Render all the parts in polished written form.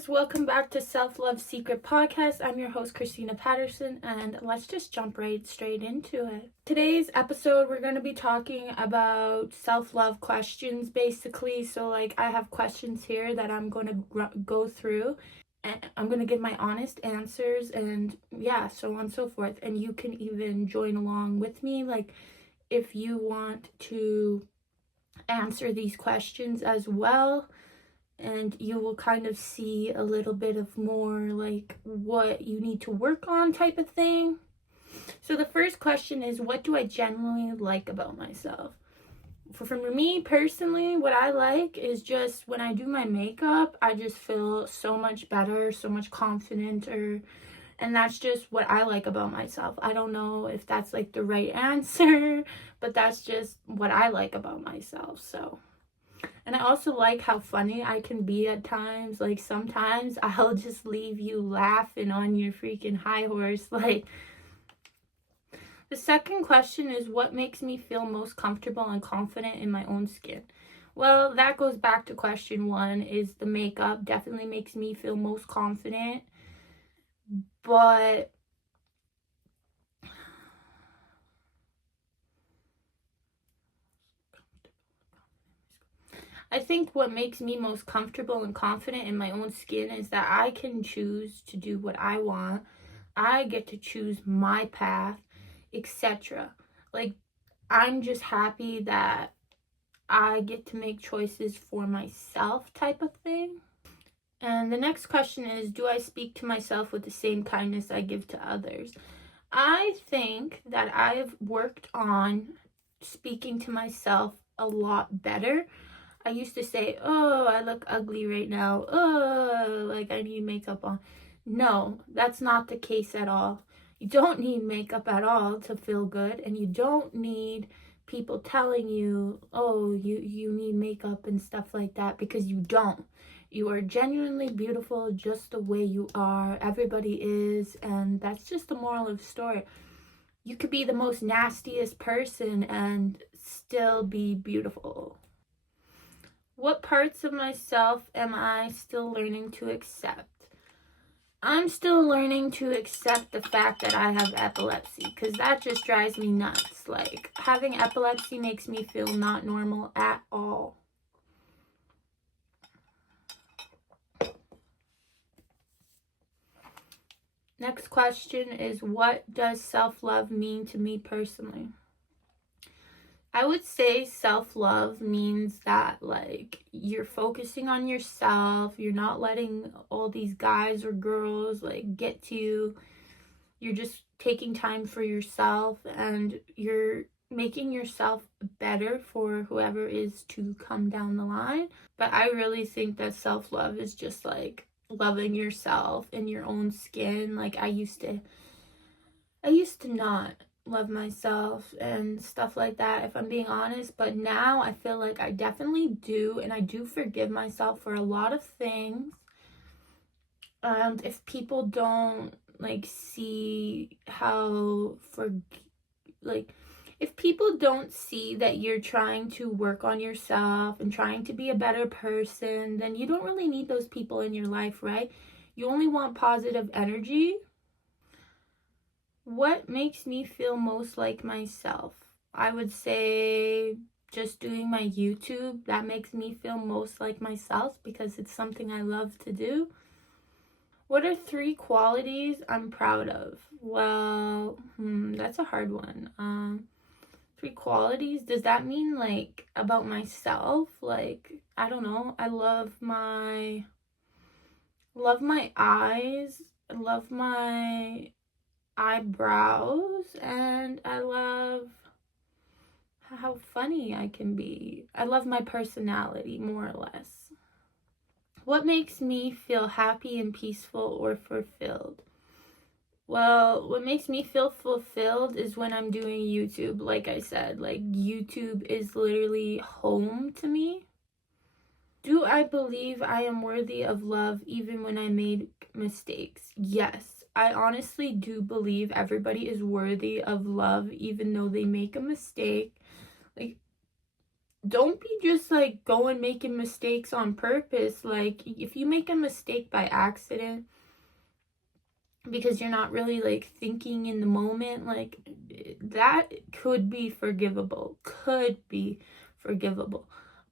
guys, welcome back to Self-Love Secret Podcast. I'm your host, Christina Patterson, and let's just jump right straight into it. Today's episode, we're going to be talking about self-love questions, basically. So, I have questions here that I'm going to go through, and I'm going to give my honest answers, and so on and so forth. And you can even join along with me, if you want to answer these questions as well. And you will kind of see a little bit of more what you need to work on type of thing. So the first question is, what do I genuinely like about myself? For me personally, what I like is just when I do my makeup, I just feel so much better, so much confidenter. And that's just what I like about myself. I don't know if that's the right answer, but that's just what I like about myself. And I also like how funny I can be at times. Sometimes I'll just leave you laughing on your freaking high horse. The second question is, what makes me feel most comfortable and confident in my own skin? Well, that goes back to question one, is the makeup definitely makes me feel most confident. But I think what makes me most comfortable and confident in my own skin is that I can choose to do what I want. I get to choose my path, etc. I'm just happy that I get to make choices for myself type of thing. And the next question is, do I speak to myself with the same kindness I give to others? I think that I've worked on speaking to myself a lot better. I used to say, oh, I look ugly right now. Oh, I need makeup on. No, that's not the case at all. You don't need makeup at all to feel good. And you don't need people telling you, oh, you need makeup and stuff like that, because you don't. You are genuinely beautiful just the way you are. Everybody is. And that's just the moral of the story. You could be the most nastiest person and still be beautiful. What parts of myself am I still learning to accept? I'm still learning to accept the fact that I have epilepsy, because that just drives me nuts. Having epilepsy makes me feel not normal at all. Next question is, what does self-love mean to me personally? I would say self-love means that you're focusing on yourself. You're not letting all these guys or girls get to you. You're just taking time for yourself, and you're making yourself better for whoever is to come down the line. But I really think that self-love is just loving yourself in your own skin. I used to not love myself and stuff like that, if I'm being honest, but now I feel like I definitely do, and I do forgive myself for a lot of things. And if people don't see how if people don't see that you're trying to work on yourself and trying to be a better person, then you don't really need those people in your life, right? You only want positive energy. What makes me feel most like myself? I would say just doing my YouTube. That makes me feel most like myself because it's something I love to do. What are 3 qualities I'm proud of? Well, that's a hard one. 3 qualities? Does that mean about myself? I don't know. I love my eyes. I love my eyebrows, and I love how funny I can be. I love my personality, more or less. What makes me feel happy and peaceful or fulfilled? Well, what makes me feel fulfilled is when I'm doing YouTube. Like I said, YouTube is literally home to me. Do I believe I am worthy of love even when I make mistakes? Yes. I honestly do believe everybody is worthy of love even though they make a mistake. don't be just like going making mistakes on purpose. Like, if you make a mistake by accident because you're not really like thinking in the moment, like, that could be forgivable.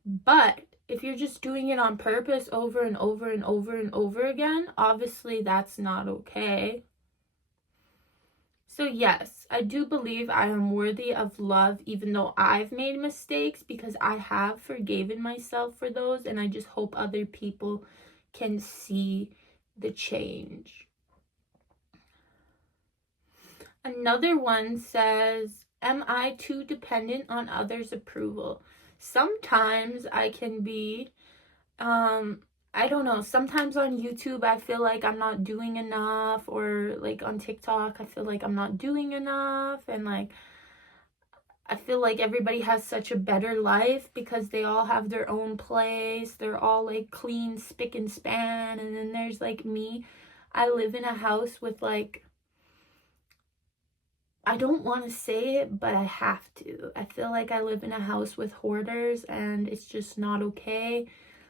But if you're just doing it on purpose over and over and over and over again, obviously that's not okay. So yes, I do believe I am worthy of love, even though I've made mistakes, because I have forgiven myself for those, and I just hope other people can see the change. Another one says, am I too dependent on others' approval? Sometimes I can be. I don't know. Sometimes on YouTube, I feel like I'm not doing enough, or like on TikTok, I feel like I'm not doing enough, and like I feel like everybody has such a better life because they all have their own place. They're all like clean, spick and span, and then there's like me. I live in a house with like, I don't want to say it, but I have to. I feel like I live in a house with hoarders, and it's just not okay.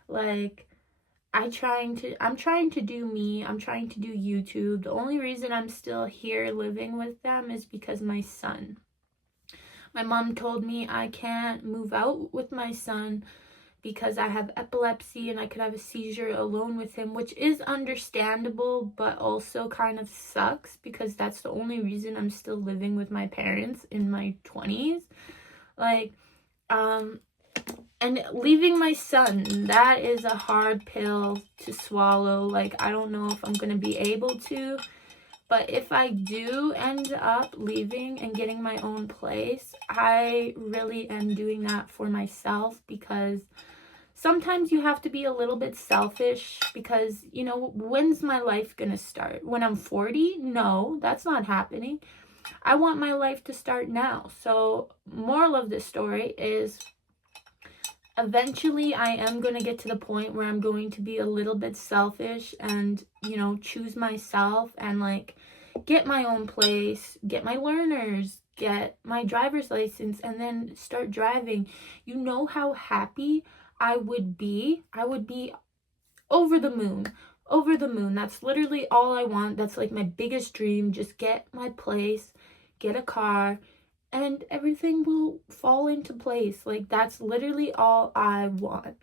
Like, I'm trying to do me. I'm trying to do YouTube. The only reason I'm still here living with them is because my mom told me I can't move out with my son because I have epilepsy and I could have a seizure alone with him, which is understandable, but also kind of sucks because that's the only reason I'm still living with my parents in my 20s. Like, and leaving my son, that is a hard pill to swallow. Like, I don't know if I'm going to be able to. But if I do end up leaving and getting my own place, I really am doing that for myself, because sometimes you have to be a little bit selfish, because, you know, when's my life going to start? When I'm 40? No, that's not happening. I want my life to start now. So, moral of the story is, eventually I am going to get to the point where I'm going to be a little bit selfish and, you know, choose myself and like get my own place, get my learners, get my driver's license, and then start driving. You know how happy I would be? I would be over the moon. Over the moon. That's literally all I want. That's like my biggest dream. Just get my place, get a car, and everything will fall into place. Like, that's literally all I want.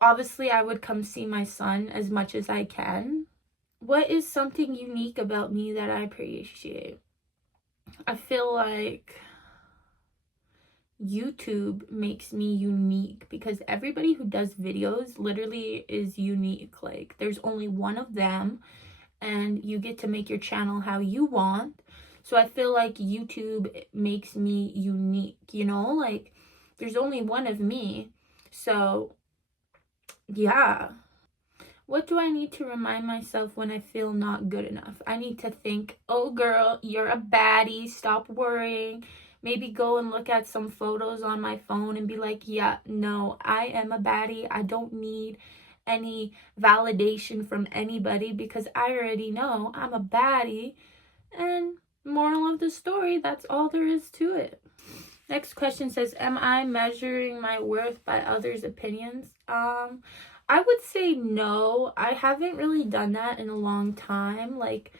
Obviously, I would come see my son as much as I can. What is something unique about me that I appreciate? I feel like YouTube makes me unique, because everybody who does videos literally is unique. Like, there's only one of them, and you get to make your channel how you want. So I feel like YouTube makes me unique, you know? Like, there's only one of me. So, yeah. What do I need to remind myself when I feel not good enough? I need to think, oh girl, you're a baddie, stop worrying. Maybe go and look at some photos on my phone and be like, yeah, no, I am a baddie. I don't need any validation from anybody, because I already know I'm a baddie. And moral of the story, that's all there is to it. Next question says, am I measuring my worth by others' opinions? I would say no. I haven't really done that in a long time. Like,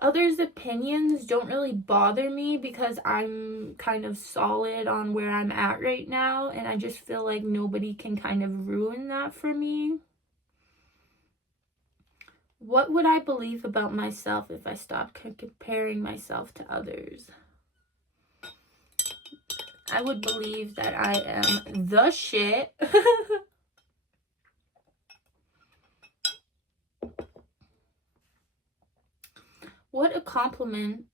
others' opinions don't really bother me because I'm kind of solid on where I'm at right now, and I just feel like nobody can kind of ruin that for me. What would I believe about myself if I stopped comparing myself to others? I would believe that I am the shit. What accomplishments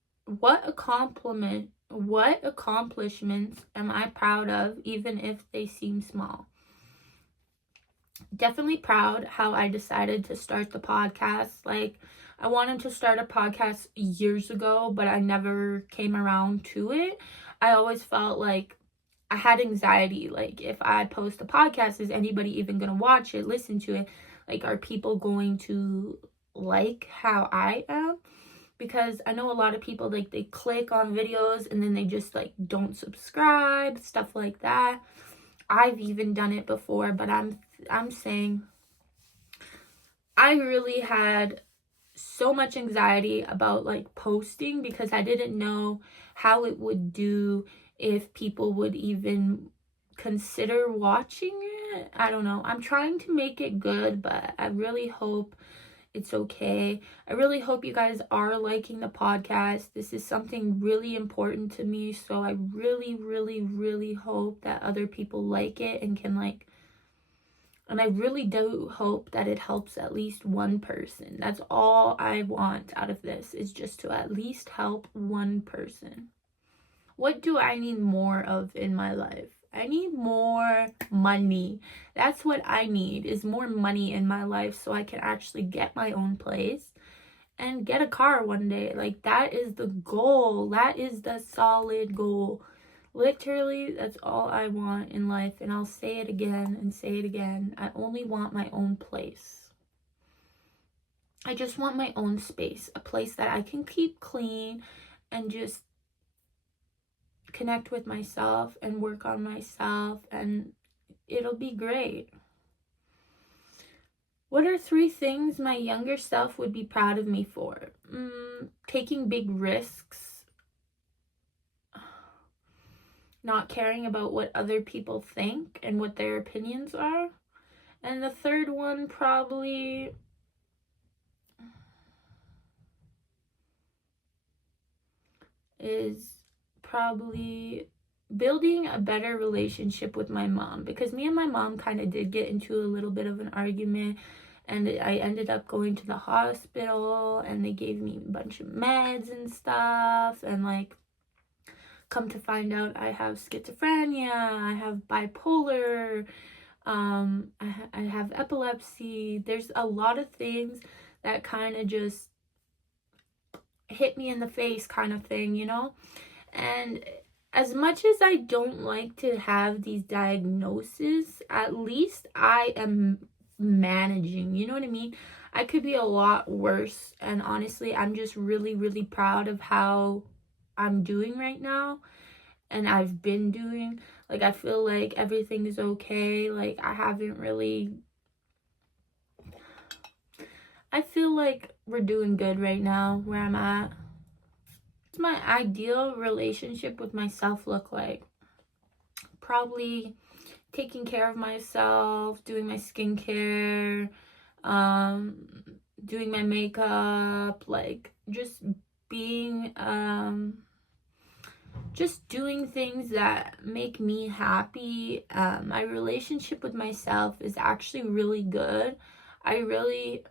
am I proud of, even if they seem small? Definitely proud how I decided to start the podcast. Like, I wanted to start a podcast years ago, but I never came around to it. I always felt like I had anxiety. Like, if I post a podcast, is anybody even going to watch it, listen to it? Like, are people going to like how I am? because I know a lot of people, like, they click on videos and then they just, like, don't subscribe, stuff like that. I've even done it before, but I'm saying I really had so much anxiety about, like, posting, because I didn't know how it would do, if people would even consider watching it. I don't know. I'm trying to make it good, but I really hope it's okay. I really hope you guys are liking the podcast. This is something really important to me, so I really, really, really hope that other people like it and can, like, and I really do hope that it helps at least one person. That's all I want out of this, is just to at least help one person. What do I need more of in my life? I need more money. That's what I need, is more money in my life, so I can actually get my own place and get a car one day. Like, that is the goal. That is the solid goal. Literally, that's all I want in life. And I'll say it again and say it again. I only want my own place. I just want my own space. A place that I can keep clean and just connect with myself and work on myself, and it'll be great. What are 3 things my younger self would be proud of me for? Taking big risks, not caring about what other people think and what their opinions are. And the third one probably is building a better relationship with my mom, because me and my mom kind of did get into a little bit of an argument, and I ended up going to the hospital, and they gave me a bunch of meds and stuff, and, like, come to find out I have schizophrenia, I have bipolar, I have epilepsy. There's a lot of things that kind of just hit me in the face, kind of thing, you know? And as much as I don't like to have these diagnoses, at least I am managing, you know what I mean? I could be a lot worse, and honestly, I'm just really, really proud of how I'm doing right now, and I've been doing. Like, I feel like everything is okay. Like, I feel like we're doing good right now where I'm at. What's my ideal relationship with myself look like? Probably taking care of myself, doing my skincare, doing my makeup, like, just being, just doing things that make me happy. My relationship with myself is actually really good. I really,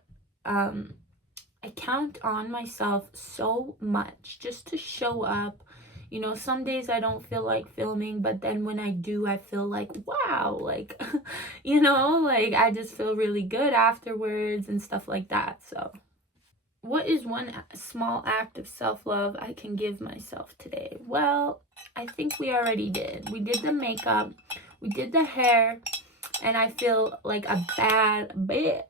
I count on myself so much just to show up. You know, some days I don't feel like filming, but then when I do, I feel like, wow, like, you know, like, I just feel really good afterwards and stuff like that. So, what is one small act of self-love I can give myself today? Well, I think we already did. We did the makeup, we did the hair, and I feel like a bad bitch.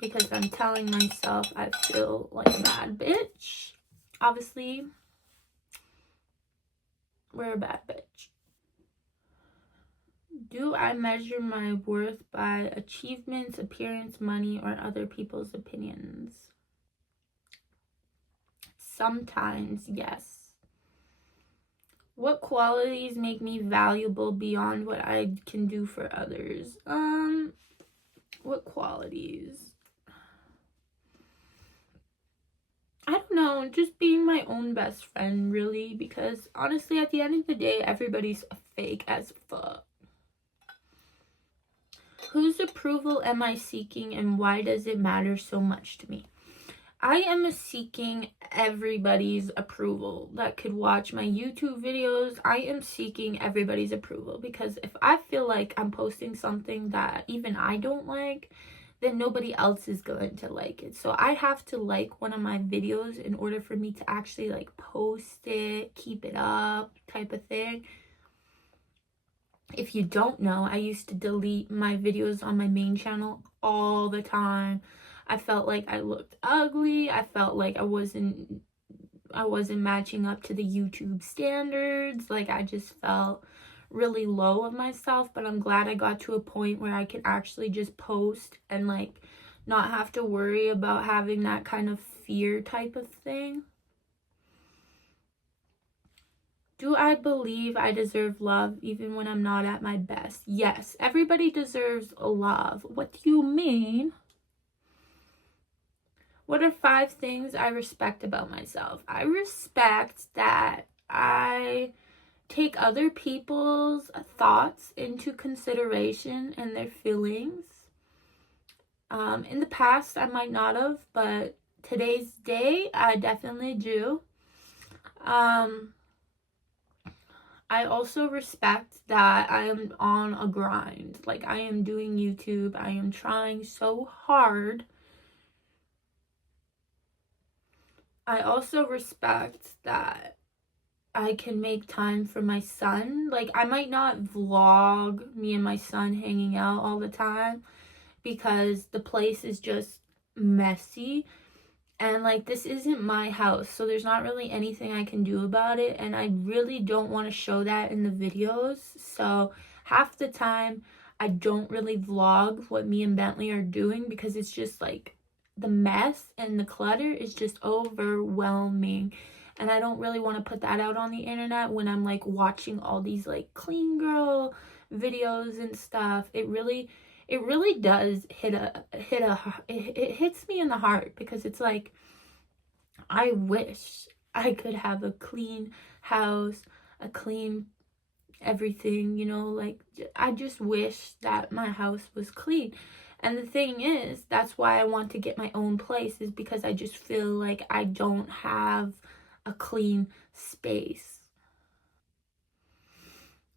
Because I'm telling myself I feel like a bad bitch. Obviously, we're a bad bitch. Do I measure my worth by achievements, appearance, money, or other people's opinions? Sometimes, yes. What qualities make me valuable beyond what I can do for others? What qualities? I don't know, just being my own best friend, really, because honestly, at the end of the day, everybody's fake as fuck. Whose approval am I seeking, and why does it matter so much to me? I am seeking everybody's approval that could watch my YouTube videos. I am seeking everybody's approval, because if I feel like I'm posting something that even I don't like, then nobody else is going to like it. So I have to like one of my videos in order for me to actually, like, post it, keep it up, type of thing. If you don't know, I used to delete my videos on my main channel all the time. I felt like I looked ugly. I felt like I wasn't matching up to the YouTube standards. Like, I just felt really low of myself, but I'm glad I got to a point where I can actually just post and like not have to worry about having that kind of fear type of thing. Do I believe I deserve love even when I'm not at my best? Yes, everybody deserves love. What do you mean? What are 5 things I respect about myself? I respect that I take other people's thoughts into consideration and their feelings. In the past, I might not have, but today's day, I definitely do. I also respect that I am on a grind. Like, I am doing YouTube. I am trying so hard. I also respect that I can make time for my son. Like, I might not vlog me and my son hanging out all the time because the place is just messy. And like, this isn't my house, so there's not really anything I can do about it. And I really don't want to show that in the videos. So half the time, I don't really vlog what me and Bentley are doing because it's just like the mess and the clutter is just overwhelming. And I don't really want to put that out on the internet when I'm like watching all these like clean girl videos and stuff. It really does it hits me in the heart because it's like, I wish I could have a clean house, a clean everything, you know, like I just wish that my house was clean. And the thing is, that's why I want to get my own place, is because I just feel like I don't have a clean space.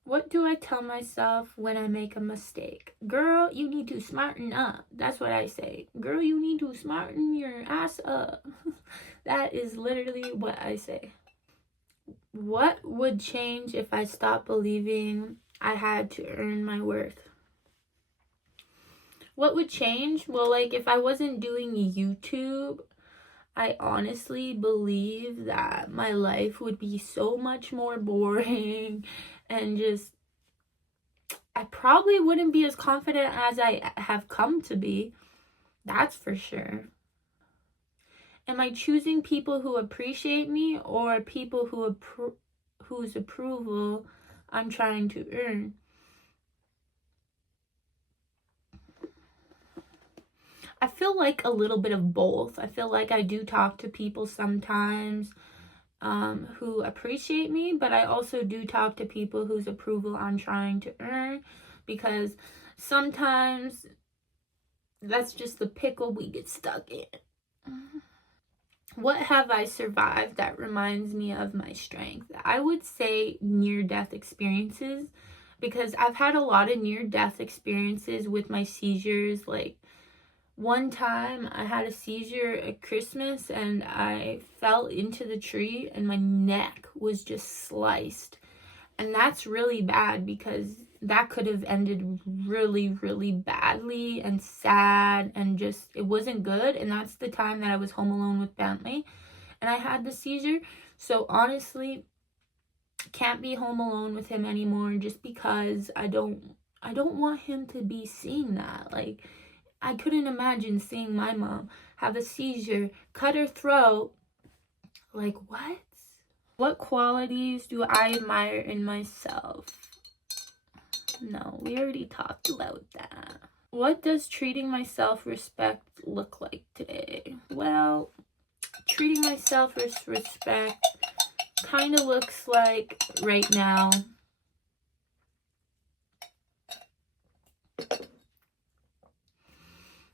What do I tell myself when I make a mistake? Girl, you need to smarten up. That's what I say. Girl, you need to smarten your ass up. That is literally what I say. What would change if I stopped believing I had to earn my worth? What would change? Well, like, if I wasn't doing YouTube, I honestly believe that my life would be so much more boring and just, I probably wouldn't be as confident as I have come to be. That's for sure. Am I choosing people who appreciate me or people whose approval I'm trying to earn? I feel like a little bit of both. I feel like I do talk to people sometimes who appreciate me, but I also do talk to people whose approval I'm trying to earn, because sometimes that's just the pickle we get stuck in. What have I survived that reminds me of my strength? I would say near-death experiences, because I've had a lot of near-death experiences with my seizures. Like, one time I had a seizure at Christmas and I fell into the tree and my neck was just sliced. And that's really bad because that could have ended really, really badly and sad, and just, it wasn't good. And that's the time that I was home alone with Bentley and I had the seizure. So honestly, can't be home alone with him anymore, just because I don't want him to be seeing that. Like, I couldn't imagine seeing my mom have a seizure, cut her throat. Like, what? What qualities do I admire in myself? No, we already talked about that. What does treating myself respect look like today? Well, treating myself with respect kind of looks like right now,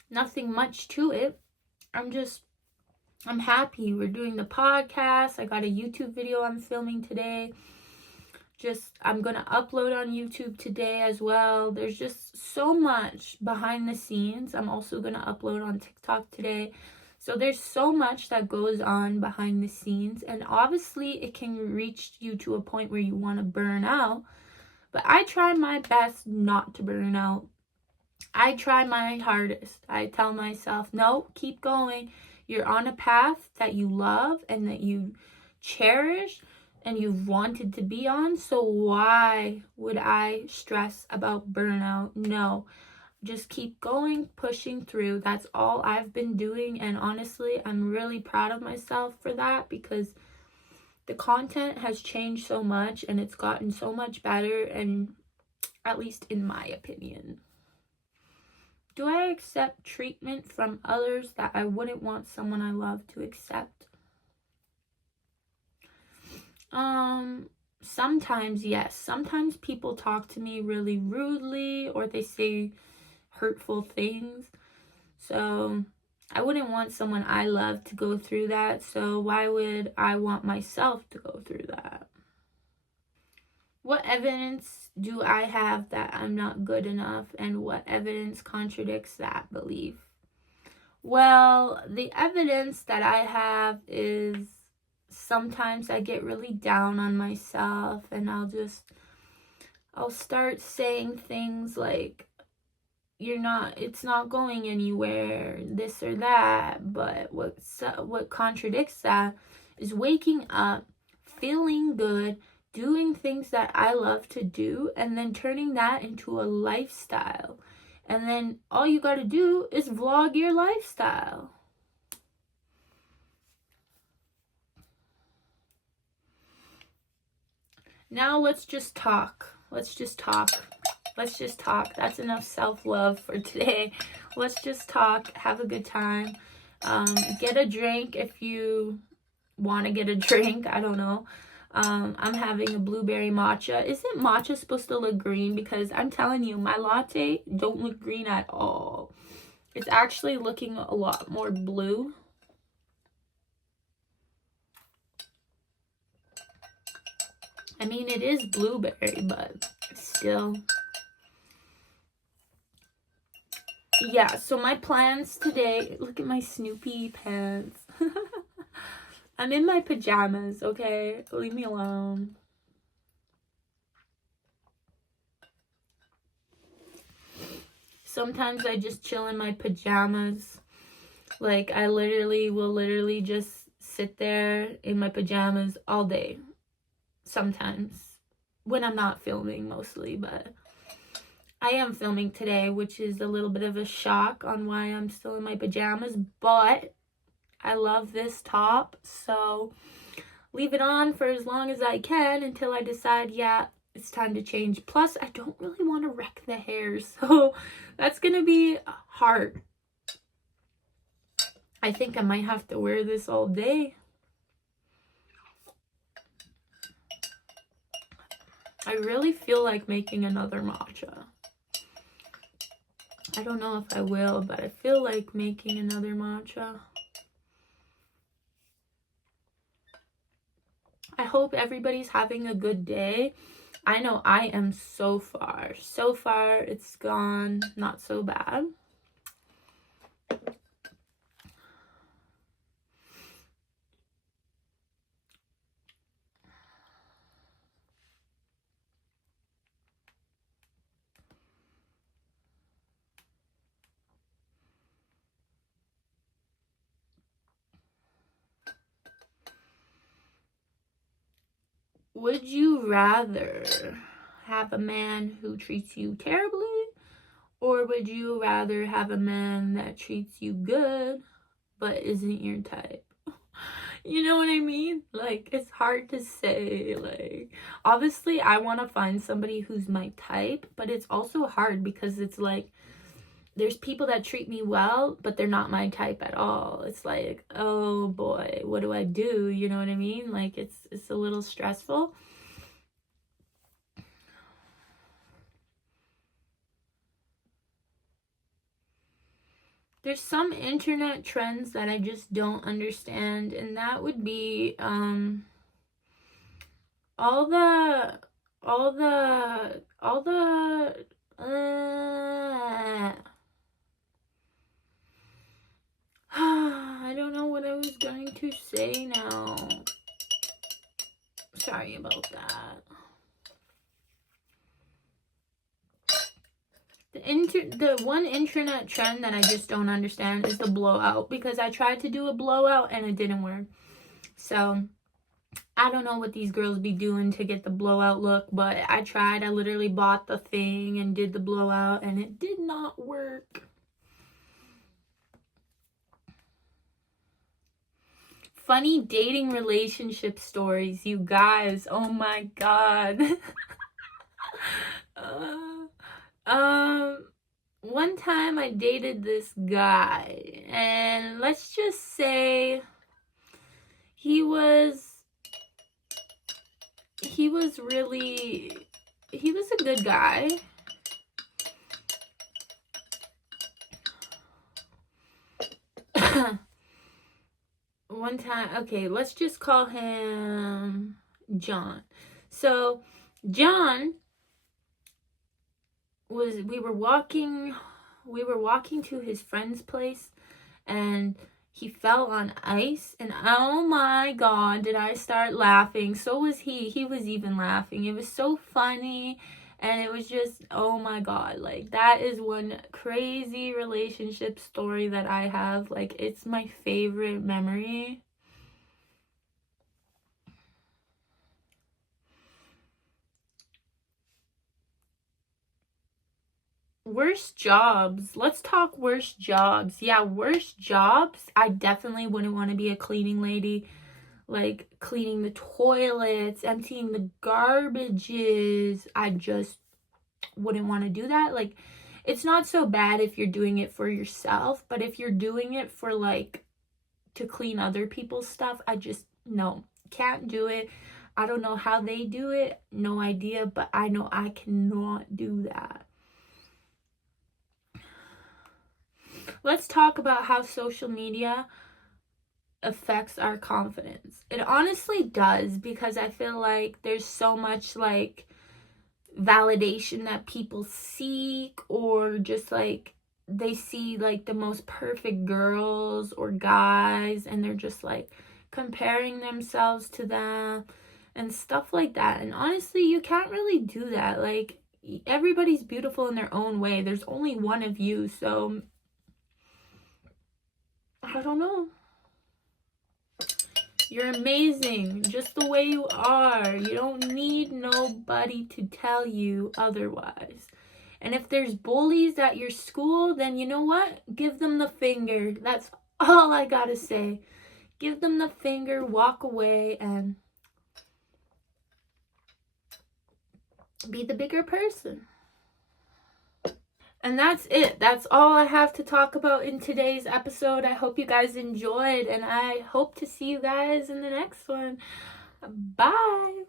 nothing much to it. I'm happy. We're doing the podcast. I got a YouTube video I'm filming today. I'm gonna upload on YouTube today as well. There's just so much behind the scenes. I'm also gonna upload on TikTok today. So there's so much that goes on behind the scenes, and obviously it can reach you to a point where you want to burn out. But I try my best not to burn out. I try my hardest. I tell myself, no, keep going. You're on a path that you love and that you cherish and you've wanted to be on. So why would I stress about burnout? No, just keep going, pushing through. That's all I've been doing. And honestly, I'm really proud of myself for that, because the content has changed so much and it's gotten so much better, and at least in my opinion. Do I accept treatment from others that I wouldn't want someone I love to accept? Sometimes yes. Sometimes people talk to me really rudely, or they say hurtful things. So I wouldn't want someone I love to go through that. So why would I want myself to go through that? What evidence do I have that I'm not good enough, and what evidence contradicts that belief? Well, the evidence that I have is sometimes I get really down on myself, and I'll start saying things like, it's not going anywhere, this or that. But what contradicts that is waking up, feeling good, doing things that I love to do, and then turning that into a lifestyle. And then all you gotta do is vlog your lifestyle. Now let's just talk. Let's just talk. That's enough self-love for today. Let's just talk. Have a good time. Get a drink if you want to get a drink. I don't know. I'm having a blueberry matcha. Isn't matcha supposed to look green? Because I'm telling you, my latte don't look green at all. It's actually looking a lot more blue. I mean, it is blueberry, but still. Yeah, so my plans today, look at my Snoopy pants. I'm in my pajamas, okay? Leave me alone. Sometimes I just chill in my pajamas. Like, I will literally just sit there in my pajamas all day. Sometimes. When I'm not filming, mostly, but I am filming today, which is a little bit of a shock on why I'm still in my pajamas, but I love this top, so leave it on for as long as I can until I decide, yeah, it's time to change. Plus, I don't really want to wreck the hair, so that's gonna be hard. I think I might have to wear this all day. I really feel like making another matcha. I don't know if I will, but I feel like making another matcha. I hope everybody's having a good day. I know I am so far. So far, it's gone not so bad. Would you rather have a man who treats you terribly, or would you rather have a man that treats you good but isn't your type? You know what I mean? Like, it's hard to say. Like, obviously I want to find somebody who's my type, but it's also hard because it's like, there's people that treat me well, but they're not my type at all. It's like, oh boy, what do I do? You know what I mean? Like, it's a little stressful. There's some internet trends that I just don't understand, and that would be all the I don't know what I was going to say now. Sorry about that. The one internet trend that I just don't understand is the blowout, because I tried to do a blowout and it didn't work. So I don't know what these girls be doing to get the blowout look, but I tried. I literally bought the thing and did the blowout and it did not work. Funny dating relationship stories, you guys. Oh my god. One time I dated this guy, and let's just say he was a good guy. One time, okay, let's just call him John. So John we were walking to his friend's place, and he fell on ice, and oh my god, did I start laughing. So was he was even laughing. It was so funny, and it was just, oh my god, like, that is one crazy relationship story that I have. Like, it's my favorite memory. Worst jobs. Let's talk worst jobs. Yeah, worst jobs. I definitely wouldn't want to be a cleaning lady. Like, cleaning the toilets, emptying the garbages. I just wouldn't want to do that. Like, it's not so bad if you're doing it for yourself, but if you're doing it for, like, to clean other people's stuff, I just, no, can't do it. I don't know how they do it. No idea, but I know I cannot do that. Let's talk about how social media affects our confidence. It honestly does, because I feel like there's so much, like, validation that people seek, or just, like, they see, like, the most perfect girls or guys, and they're just, like, comparing themselves to them and stuff like that. And honestly, you can't really do that. Like, everybody's beautiful in their own way. There's only one of you, so I don't know. You're amazing just the way you are. You don't need nobody to tell you otherwise. And if there's bullies at your school, then you know what? Give them the finger. That's all I gotta say. Give them the finger, walk away, and be the bigger person. And that's it. That's all I have to talk about in today's episode. I hope you guys enjoyed, and I hope to see you guys in the next one. Bye.